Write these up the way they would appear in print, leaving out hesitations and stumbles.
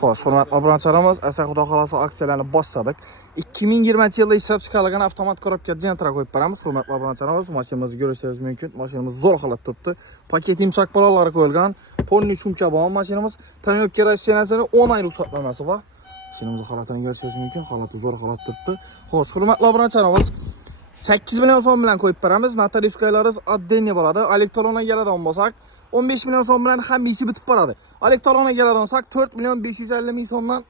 Xo'sh, hurmatli obunachilarimiz, asa xudo xolasa aksiyalarni boshladik. 2020-yilda ishlab chiqarilgan avtomat korobka Gentra qo'yib beramiz. Hurmatli obunachilarimiz, mashinamizni ko'rishingiz mumkin. Mashinamiz zo'r holatda turibdi. Paket imsak bolalar qo'yilgan. Polni shumka bo'lgan mashinamiz. Taniyotga rasiyasining 10 oylik ruxsatnomasi bor. Mashinamiz holatini ko'rishingiz mumkin. Holati zo'r holatda turibdi. Xo'sh, hurmatli obunachilarimiz, 8 million so'm bilan qo'yib beramiz. Notariuskalarimiz oddenniy bo'ladi. Elektronga keladigan bo'lsak, 15 million so'm bilan hamma ishi bitib boradi. Elektronga keladigan bo'lsak, 4 million 550 ming so'mdan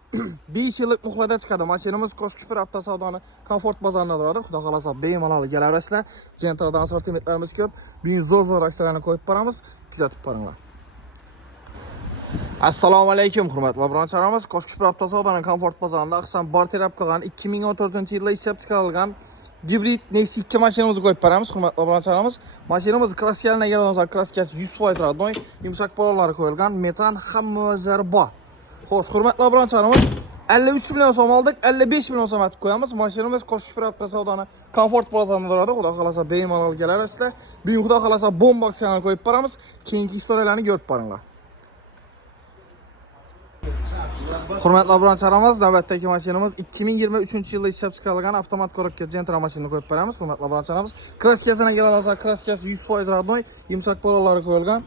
5 yillik muhlada chiqadi. Mashinamiz Qo'shkupir avtosavdoni Komfort bozorida turadi. Xudo xolasa bemalol kelaverasizlar. Gentradan assortimentlarimiz ko'p. Bugun zo'r aksiyalarni qo'yib beramiz. Kuzatib boringlar. Assalomu alaykum, hurmatli obunachilarimiz. Qo'shkupir avtosavdoni Komfort bozorida aqsam bartaraf qilgan 2014-yilda ishlab chiqarilgan gibrid Nexus 2 mashinamizni qo'yib beramiz. Hurmatli obunachilarimiz, mashinamiz kraskalarga keladigan bo'lsa, kraskasi 100% radnoy, yumshoq polalari qo'yilgan, metan hamma o'zlari bor. Xo'sh, hurmatli obunachilarimiz, 53 million so'm oldik, 55 million so'm atib qo'yamiz. Mashinamiz Qo'shkupir avtosavdoni Komfort bozorida turadi. Xudo xolasa bemalol kelarasizlar. Bugun xudo xolasa bomba aksiyalarni qo'yib beramiz. Keyingi istoriyalarni ko'rib boringlar. Hurmatli obunachilarimiz, navbatdagi mashinamiz 2023-yilda ishlab chiqarilgan avtomat korobka Gentra mashinasini qo'yib beramiz. Hurmatli obunachilarimiz, kraskasiga keladigan bo'lsa, kraskasi 100% radnoy, yumshoq polalari qo'yilgan.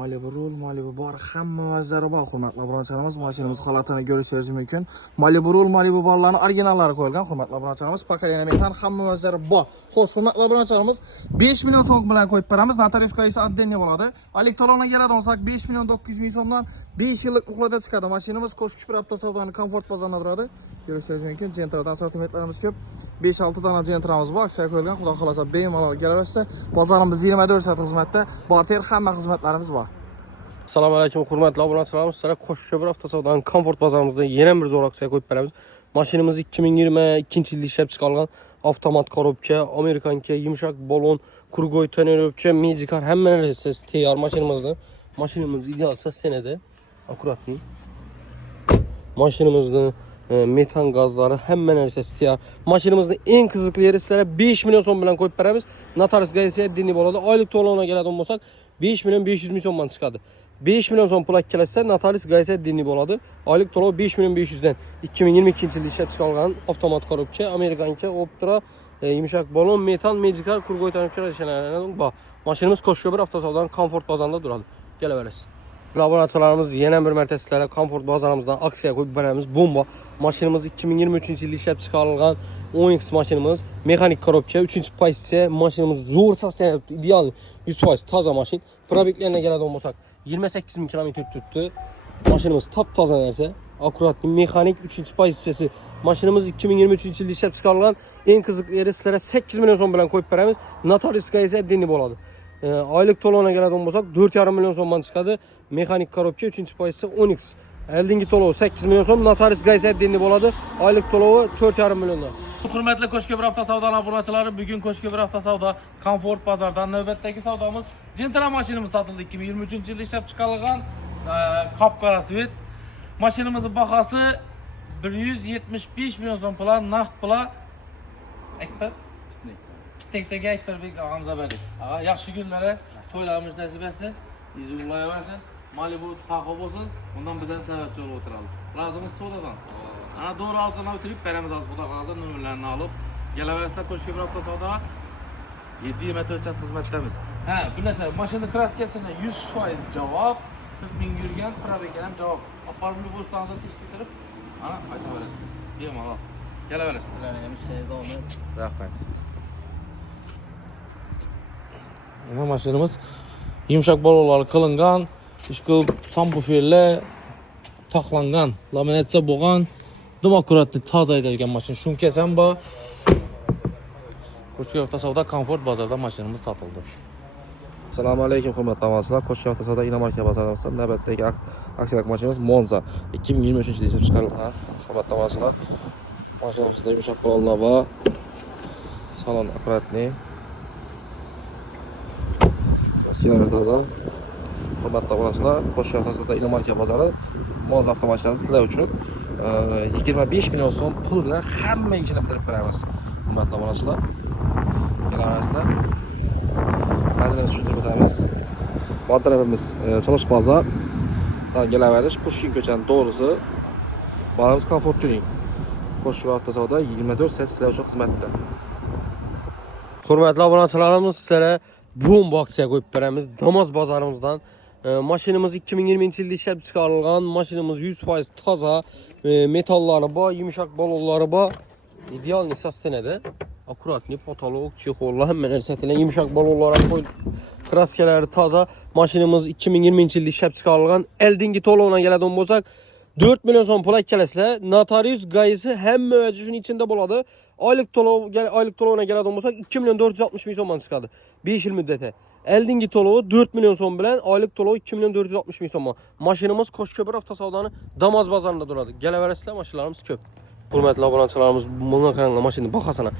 Malibu rul, Malibu bor, hamma o'zlari bor. Hurmatli obunachilarimiz, mashinamiz holatini ko'rishingiz mumkin. Malibu rul, Malibu borlarning originallari qo'yilgan. Hurmatli obunachilarimiz, pakaleniya metan hamma o'zlari bor. Xo'sh, hurmatli obunachilarimiz, 5 million so'm bilan qo'yib beramiz. Notariuska esa oddenniy bo'ladi. Elektronga keladigan bo'lsak, 5 million 900 ming so'mdan 5 yillik muhlada chiqadi. Mashinamiz Qo'shkupir avtosavdoni Komfort bozorida turadi. Ko'rishingiz mumkin. Gentradan assortimentlarimiz ko'p. 5-6 dona Gentramiz bor. Aksiya qo'yilgan. Xudo xolasa bemalol kelaverasizlar. Bozorimiz 24 soat xizmatda. Barter hamma xizmatlarimiz bor. Assalomu alaykum, hurmatli obunachilarimiz. Sizlarga Qo'shkupir avtosavdoni Komfort bozorimizda yana bir zo'r aksiya qo'yib beramiz. Mashinamiz 2022-yilda ishlab chiqarilgan avtomat korobka, Amerikanka, yumshoq balon, kurgoy tonirovka, Magicar hamma narsasi tayyor mashinamizda. Mashinamiz ideal sostenada, akkuratni. Mashinamizda metan gazlari hamma narsasi tayyor. Mashinamizning eng qiziqli yeri sizlarga 5 million so'm bilan qo'yib beramiz. Notarius esa oddenniy bo'ladi. Oylik to'lovga keladigan bo'lsak, 5 million 500 ming so'mdan chiqadi. 5 million so'm pul kelsa, Notarius esa oddenniy bo'ladi. Oylik to'lov 5 million 500 dan. 2022-yilda ishlab chiqarilgan avtomat korobka, Amerikanka, Optra, yumshoq balon, metan, Magicar, kurgoy tanib kirishlanadi. Bor. Mashinamiz Qo'shkupir avtosavdoni Komfort bozorida turadi. Kelaverasiz. Obunachilarimiz yana bir marta sizlarga Komfort bozorimizdan aksiya qo'yib beramiz. Bomba. Mashinamiz 2023-yilda ishlab chiqarilgan 10X mashinamiz, mexanik korobka, 3-pozitsiya, mashinamiz zo'r sostenada, ideal 100% toza mashin. Probeglarga keladigan bo'lsak, 28 ming kilometr turibdi. Mashinamiz top-toza narsa, akkuratli mexanik 3-pozitsiyasi. Mashinamiz 2023-yilda ishlab chiqarilgan, eng qiziqli yeri sizlarga 8 million so'm bilan qo'yib beramiz. Notariuska esa oddenniy bo'ladi. Oylik to'lovga keladigan bo'lsak, 4,5 million so'mdan chiqadi. Mexanik korobka, 3-pozitsiya 10X. Oldingi to'lov 8 million so'm, Notariuska esa oddenniy bo'ladi. Oylik to'lovi 4,5 milliondan. Hurmatli Qo'shkupir avtosavdo obunachilari, bugun Qo'shkupir avtosavdo Komfort bozoridan navbatdagi savdomiz Gentra mashinamiz sotildi. 2023-yilda ishlab chiqarilgan qop-qora svet. Mashinamizning bahosi 175 million so'm pul, naqd pul. Akbar Tekdagi Akbarbek og'amiz berdi. Yaxshi kunlari, to'ylarimiz nasib etsin. Izullayversin. Malibu taqib bo'lsin. Undan bizdan sababchi bo'lib o'tiramiz. Razimiz savdodan. Ana doğru altına oturup beramiz az xudo xolasa nomerlarini olib kelaverasizlar. Qo'shkupir avtosavdo 7/24 soat xizmatdamiz. Ha, bu narsa mashina kraskasini 100% javob, 40 ming yurgan, probega ham javob. Aparmli bo'stansa tekshirib, ana aytaverasiz. Bemalol. Kelaverasiz. Sizlarga ishlaysiz oldin. Rahmat. Mana mashinamiz yumshoq balolar qilingan, ishqil sambuferlar taxlangan, laminatsiya bo'lgan. Akkuratli toza haydalgan mashina. Shumkasi ham bor. Qo'shkupir avtosavdo Komfort bozorida mashinamiz sotildi. Assalomu alaykum, hurmatli obunachilar. Qo'shkupir avtosavdo Inomarka bozorida navbatdagi aksiyalik mashinamiz Monza 2023-yilda ishlab chiqarilgan. Hurmatli obunachilar, mashinamizda yumshoq balonlar bor. Salon akkuratli. Maskinalar toza. Hurmatli obunachilar, Qo'shkupir avtosavdo Inomarka bozori Monza avtomashinasi sizlar uchun 25 million so'm pul bilan hamma ishini bitirib beramiz. Hurmatli obunachilar, kelaverasizlar. Ba'zini tushuntirib o'tamiz. Bu tarafimiz Cholish bozor. gelaverish. Pushkin ko'chaning doğrusu. Bağımız Comfort Tuning. Qo'shma avtosavdo 24 saat sizlar uchun xizmatda. Hurmatli obunachilarimiz, sizlarga bomba aksiya qo'yib beramiz. Damas bozorimizdan mashinamiz 2020-yilda ishlab chiqarilgan, mashinamiz 100% toza, metallari bor, yumshoq balonlari bor. Ideal sostenada. Akkuratni potolog, chexollar hamma narsa bilan yumshoq balonlar qo'yib, kraskalari toza. Mashinamiz 2020-yilda ishlab chiqarilgan. Eldingi to'lovdan keladigan bo'lsak, 4 milyon so'm pul aytgalasizlar. Notarius gayisi hamma shunun içinde bo'ladi. Aylık to'lovuna keladigan bo'lsak 2 milyon 460 ming so'mdan chiqadi. 5 yil muddati. Eldingi to'lovi 4 milyon so'm bilan aylık to'lovi 2 milyon 460 ming so'm. Mashinamiz Qo'shko'pir avtosavdoni Damas bozorida turadi. Kelaverasizlar, mashinalarimiz ko'p. Hurmatli obunachilarimiz, bunga qaranglar mashina bahosini.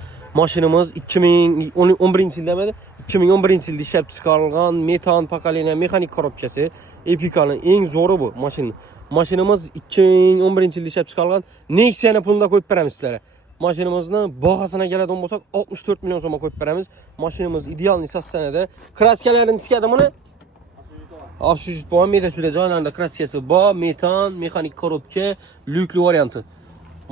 Mashinamiz 2011-yilda emas, 2011-yilda ishlab chiqarilgan metan pokoleniya mexanik korobkasi. Epica'ning eng zo'ri bu mashina. Mashinamiz 2011-yilda ishlab chiqarilgan. Nexia'ni pulida qo'yib beramiz sizlarga. Mashinamizni bahosina keladigan bo'lsak 64 milyon so'mga qo'yib beramiz. Mashinamiz ideal sostenada. Kraskalarini chiqadi buni. Absolut bu meta joylarida kraskasi bor, metan, mexanik korobka, lyukli varianti.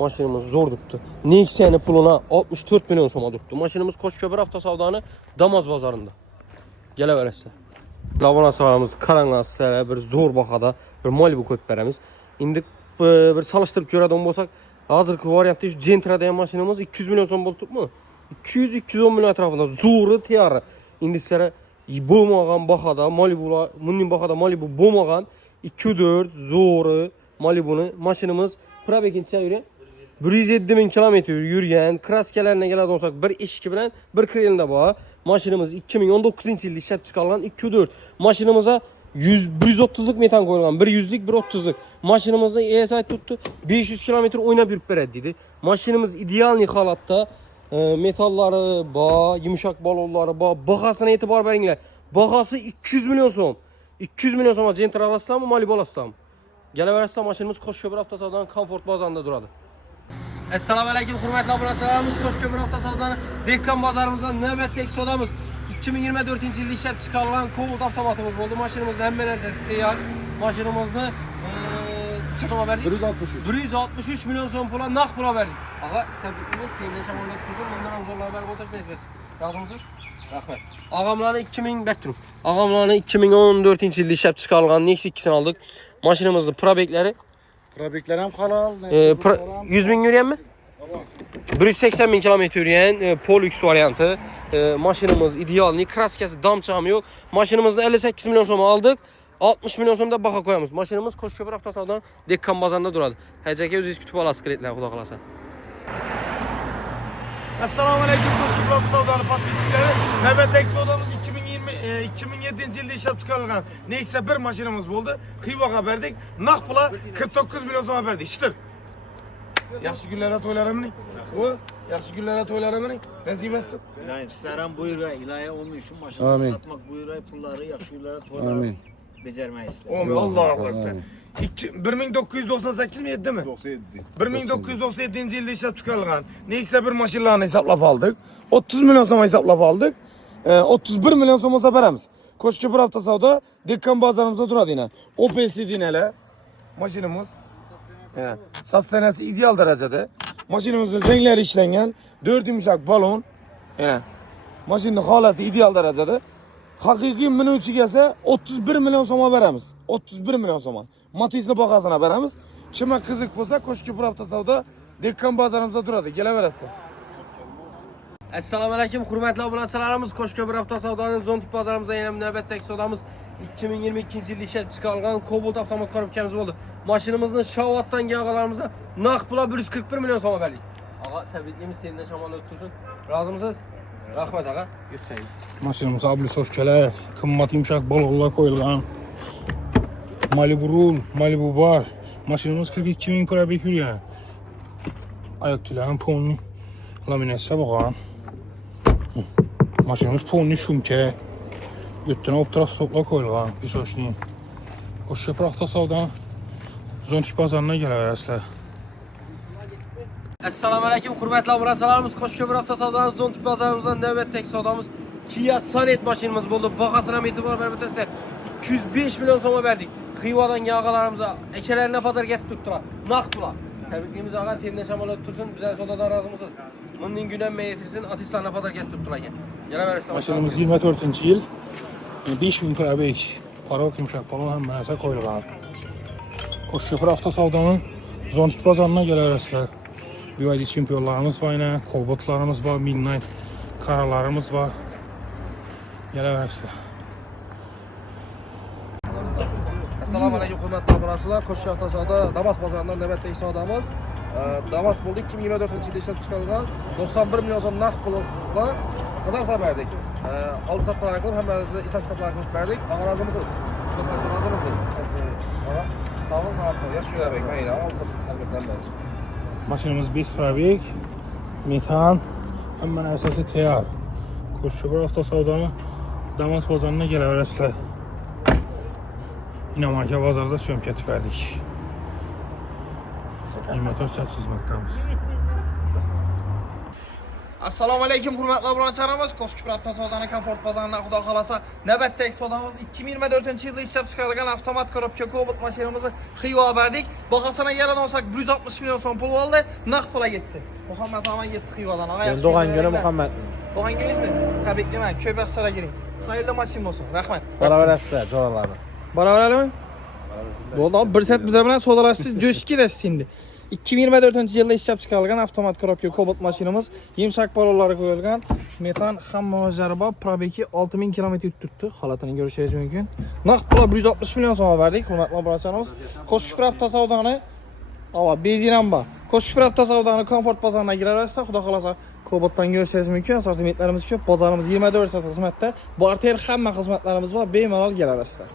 Mashinamiz zo'r turibdi. Nexia'ni puluna 64 milyon so'mga turibdi. Mashinamiz Qo'shko'pir avtosavdoni Damas bozorida. Kelaverasizlar. Laboratoriyamiz qaranglar, sizlarga bir zo'r bahoda bir Malibu qo'yib beramiz. Endi bir solishtirib ko'radigan bo'lsak, hozirgi variantda shu Gentra'da ham mashinamiz 200 milyon so'm bo'lib turibmi? 200-210 milyon atrofida zo'ri tayyor. Endi sizlarga bo'lmagan bahoda Malibular, bunning bahoda Malibu bo'lmagan 204 zo'ri Malibuni mashinamiz probekincha yurgan. 107 ming kilometr yurgan, kraskalarına keladigan bo'lsak, bir eshigi bilan bir krenida bor. Mashinamiz 2019-yilda ishlab chiqarilgan 204. Mashinamizga 130lik metan qo'yilgan, 100lik, 130lik. Mashinamizda ESI tuttu, 500 kilometr o'ynab yurib beradi dedi. Mashinamiz ideal holatda, metallari bor, yumshoq balonlari bor. Bahosini e'tibor beringlar. Bahosi 200 milyon so'm. 200 milyon so'mga Gentra olasizlarmi, Malibu olasizlarmi? Kelaverasizlar, mashinamiz Qo'shko'pir avtosavdoning Comfort bozorida turadi. Assalomu alaykum hurmatli obunachilarimiz, Qo'shko'pir avtosavdoni Dekkan bozorimizdan navbatdagi savdomiz 2024-yilda ishlab chiqarilgan Cobalt avtomatimiz bo'ldi. Mashinamizda hamma narsasi tayyor. Mashinamizni necha so'mga berdik? 163 milyon so'm pul naqd pul berdik. Ag'a, tabriklaymiz, tengdan shamollab tursin, bundan ham zo'rlar berib o'tirishni Razımsınız? Rahmet. Ağamlarını 2000 bekliyorum. Ağamlarını 2014-yilda ishlab chiqarilgan Nexia 2'sini aldık. Maşinamızda probekleri. Probekler hem halal. 100 bin yürüyen mi? 180 bin kilometre yürüyen Polux variantı. Maşinamız ideal. Kraskası, damçam yok. Maşinamızda 58 milyon so'm aldık. 60 milyon so'mda baha koyamiz. Maşinamız Qo'shko'pir avtosavdodan Dekkan bozorida turadi. Hajaka o'zingiz kutib olasiz kreditlar, xudo xolasa. Assalomu alaykum Qo'shko'pir avtosavdoni podpischiklari. Navbatdagi savdomiz 2007-yilda ishlab chiqarilgan Nexia 1 mashinamiz bo'ldi. Xivaga berdik. Naqd pula 49 milyon so'm berdik. Shitir. Yaxshi kunlarda to'ylarimni. Bu yaxshi kunlarda to'ylarimni. Nasib etsin. İlahi sizlerden buyuruyor. İlahi onun için maşını satmak buyuruyor. Pulları yaxshi kunlarda to'ylarni becermeyiz. Amin. Allahu akbar. 1998 mi 7 mi? 1997-yilda ishlab chiqarilgan Nexia 1 mashinalarini hisoblab oldik. 30 milyon so'm hisoblab oldik. 31 milyon so'm olsa beramiz. Qo'shko'pir avtosavdo Dekkan bozorimizda turadi yana. Opel Sidina'lar mashinamiz. Sostenasi ideal darajada. Mashinamizda zenglari ishlangan, 4 yumshoq balon. Mashinaning holati ideal darajada. Haqiqiy minuvchiga esa 31 milyon so'm beramiz. 31 milyon so'm. Matizning bahosini beramiz. Kimga qiziq bo'lsa, Qo'shko'pir avtosavdo Dekkan bozorimizda turadi. Kelaverasizlar. Assalomu alaykum hurmatli obunachilarimiz, Qo'shko'pir avtosavdoning Zontik bozorimizda yana navbatdagi savdomiz 2022-yilda ishlab chiqarilgan Cobalt avtomat korobkamiz bo'ldi. Mashinamizning Shavatdan kelganlarimizda naqd pul 141 milyon so'm berdik. Ağa, tabriklaymiz, tengdan shamol o'tsin. Rozimisiz? Rahmat ağa. Göstereyim. Mashinamiz abli so'shkalar, qimmat yumshoq balonlar qo'yilgan. Malibu rul, Malibu bar. Mashinamiz 42 ming probek yurgan. Oyoq tilarim polni laminatsiya bo'lgan. Mashinamiz polni shumka. Yurtdan optrastoplar qo'yilgan. Pisochni. Qo'shko'pir avtosavdodan Zontik bozoriga kelaverasizlar. Assalomu alaykum hurmatli obunachilarimiz, Qo'shko'pir avtosavdoning Zontik bozorimizdan navbatdagi savdomiz Kia Sonet mashinamiz bo'ldi. Bahosini ham e'tibor berib o'tasizlar. 205 milyon so'm berdik. Xivadan yağalarımıza ekelerine pazar getirdik tura. Naktılar. Tebrikliyimiz ağa temine şamal öttürsün. Bizden sonda da razımızız. Bunun günden meyetirsin. Atislarına pazar getirdik tura gel. Gele verirsen. Maşınımız 24-cü il. 5000 probek. Parok yumşaq balon həm mənəsə qoyulğan. Qoşçöpür avtosavdanın Zontik bazarına gələrəslər. BYD çempionlarımız var yine, Kobotlarımız var, Midnight karalarımız var. Gələrəslər. Assalamu alaikum hörmətli abunəçilər. Koşu avtosavda Damas bazarından növbətdəki savdamız. Damas buldu 2024-cü ildə işləb çıxarılğan 91 milyon som nağd pulla Xazarsa verdik. Aldı satmalar qılıb həm də isaf kitapları qılıb verdik. Ağa razımızız. Razımızız. Sağ olun, sağ olun. Yaşıyor bey, mən ilə aldı satmalardan verdik. Maşınımız 5 probek, metan, həm mənəsəsi teyar. Qoşçöpür avtosavdanı Damas bazarına gələrəslər. Yine marka bazarda sömkət verdik. 24 saat xizmətlərimiz. Assalamu alaikum hurmatli obunachilarimiz. Qo'shkipir avtosavdani Komfort bozoridan xudo xolasa navbatdagi savdomiz 2024 yilda ishlab chiqarilgan avtomat korobka Cobalt mashinamizni Xiva berdik. Bahosini yalan olsak 160 million so'm pul oldi, naqd pula ketdi. Muhammad Aman ketdi Xivadan. Doğan günü Muhammed. Doğan günüzmi? Tabriklayman. Ko'p aslara giring. Xayrli mashina bo'lsin. Rahmat. Baraverasizlar jo'ralarni. Baraverami? Bo'ldi, bir set bize bilan so'zlashsiz jo'shki da şimdi. 2024 yilda ishlab chiqarilgan avtomat korobka Cobalt mashinamiz, yumshoq balonlari qo'yilgan, metan hamma o'zlari bor, probeki 6000 km yuttirdi. Holatini ko'rishingiz mumkin. Naqd pul 160 million so'm berdik, hurmatli obunachilarimiz. Qo'shkipir avtosavdoni, ava benzin ham bor. Qo'shkipir avtosavdoni Komfort bozoriga kiraversa, xudo xolasa Cobaltdan ko'rishingiz mumkin. Assortimentlarimiz ko'p, bozorimiz 24 soat xizmatda. Barter hamma xizmatlarimiz bor, bemalol kelaverasizlar.